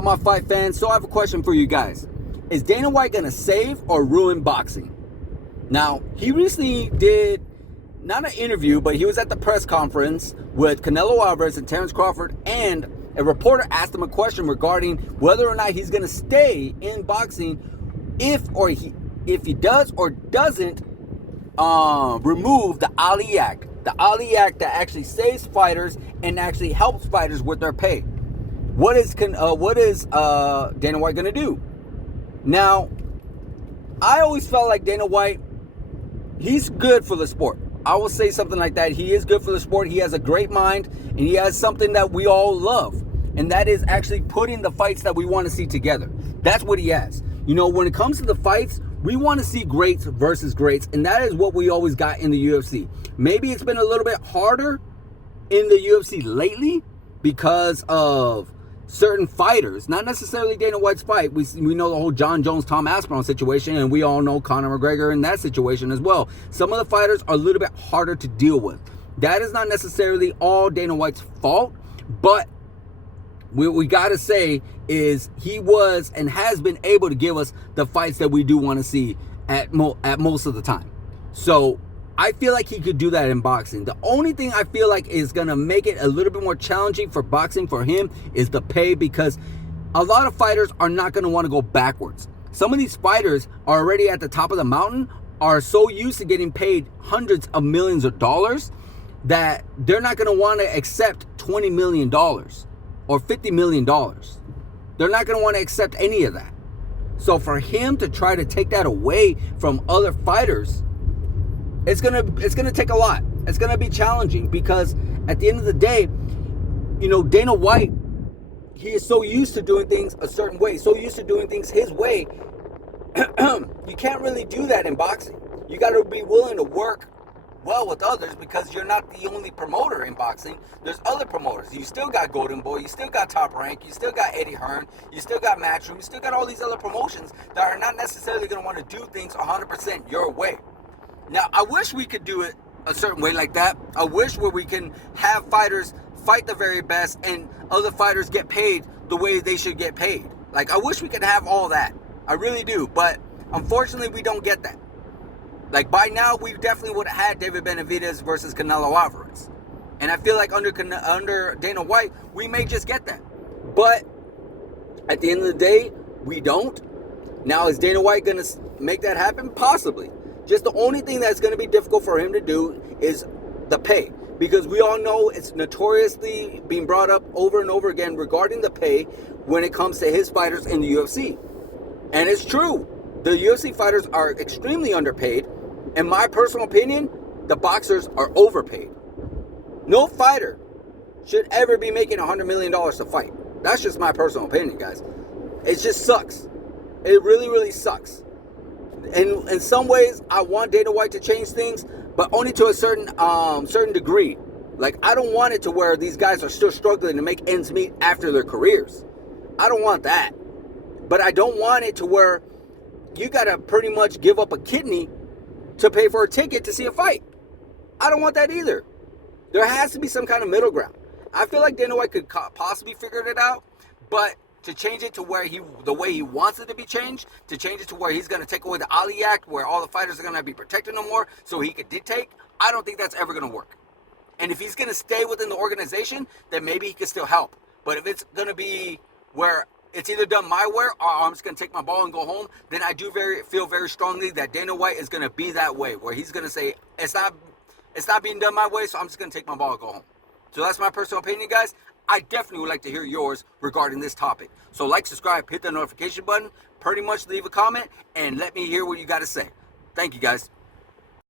all my fight fans? So I have a question for you guys. Is Dana White going to save or ruin boxing? Now, he recently did, not an interview, but he was at the press conference with Canelo Alvarez and Terence Crawford, and a reporter asked him a question regarding whether or not he's going to stay in boxing if he does or doesn't remove the Ali Act. The Ali Act that actually saves fighters and actually helps fighters with their pay. What is Dana White going to do? Now, I always felt like Dana White, he's good for the sport. I will say something like that. He is good for the sport. He has a great mind, and he has something that we all love, and that is actually putting the fights that we want to see together. That's what he has. You know, when it comes to the fights, we want to see greats versus greats, and that is what we always got in the UFC. Maybe it's been a little bit harder in the UFC lately because of certain fighters, not necessarily Dana White's fight. We know the whole John Jones, Tom Aspinall situation, and we all know Conor McGregor in that situation as well. Some of the fighters are a little bit harder to deal with. That is not necessarily all Dana White's fault, but what we got to say is he was and has been able to give us the fights that we do want to see at most of the time. So I feel like he could do that in boxing. The only thing I feel like is going to make it a little bit more challenging for boxing for him is the pay, because a lot of fighters are not going to want to go backwards. Some of these fighters are already at the top of the mountain, are so used to getting paid hundreds of millions of dollars that they're not going to want to accept $20 million or $50 million. They're not going to want to accept any of that. So for him to try to take that away from other fighters, it's gonna take a lot. It's gonna be challenging, because at the end of the day, you know, Dana White, he is so used to doing things a certain way, so used to doing things his way. You can't really do that in boxing. You got to be willing to work well with others, because you're not the only promoter in boxing. There's other promoters. You still got Golden Boy, you still got Top Rank, you still got Eddie Hearn, you still got Matchroom, you still got all these other promotions that are not necessarily going to want to do things 100% your way. Now, I wish we could do it a certain way like that. I wish where we can have fighters fight the very best and other fighters get paid the way they should get paid. Like, I wish we could have all that. I really do. But unfortunately, we don't get that. Like, by now, we definitely would have had David Benavidez versus Canelo Alvarez. And I feel like under Dana White, we may just get that. But at the end of the day, we don't. Now, is Dana White going to make that happen? Possibly. Just the only thing that's going to be difficult for him to do is the pay, because we all know it's notoriously being brought up over and over again regarding the pay when it comes to his fighters in the UFC. And it's true. The UFC fighters are extremely underpaid. In my personal opinion, the boxers are overpaid. No fighter should ever be making $100 million to fight. That's just my personal opinion, guys. It just sucks. It really, really sucks. And in some ways, I want Dana White to change things, but only to a certain degree. Like, I don't want it to where these guys are still struggling to make ends meet after their careers. I don't want that. But I don't want it to where you got to pretty much give up a kidney to pay for a ticket to see a fight. I don't want that either. There has to be some kind of middle ground. I feel like Dana White could possibly figure it out, but to change it to where the way he wants it to be changed, to change it to where he's going to take away the Ali Act, where all the fighters are going to be protected no more, so he could dictate, I don't think that's ever going to work. And if he's going to stay within the organization, then maybe he can still help. But if it's going to be where it's either done my way or I'm just going to take my ball and go home, then I do feel very strongly that Dana White is going to be that way, where he's going to say, it's not being done my way, so I'm just going to take my ball and go home. So that's my personal opinion, guys. I definitely would like to hear yours regarding this topic. So like, subscribe, hit the notification button, pretty much leave a comment, and let me hear what you got to say. Thank you, guys.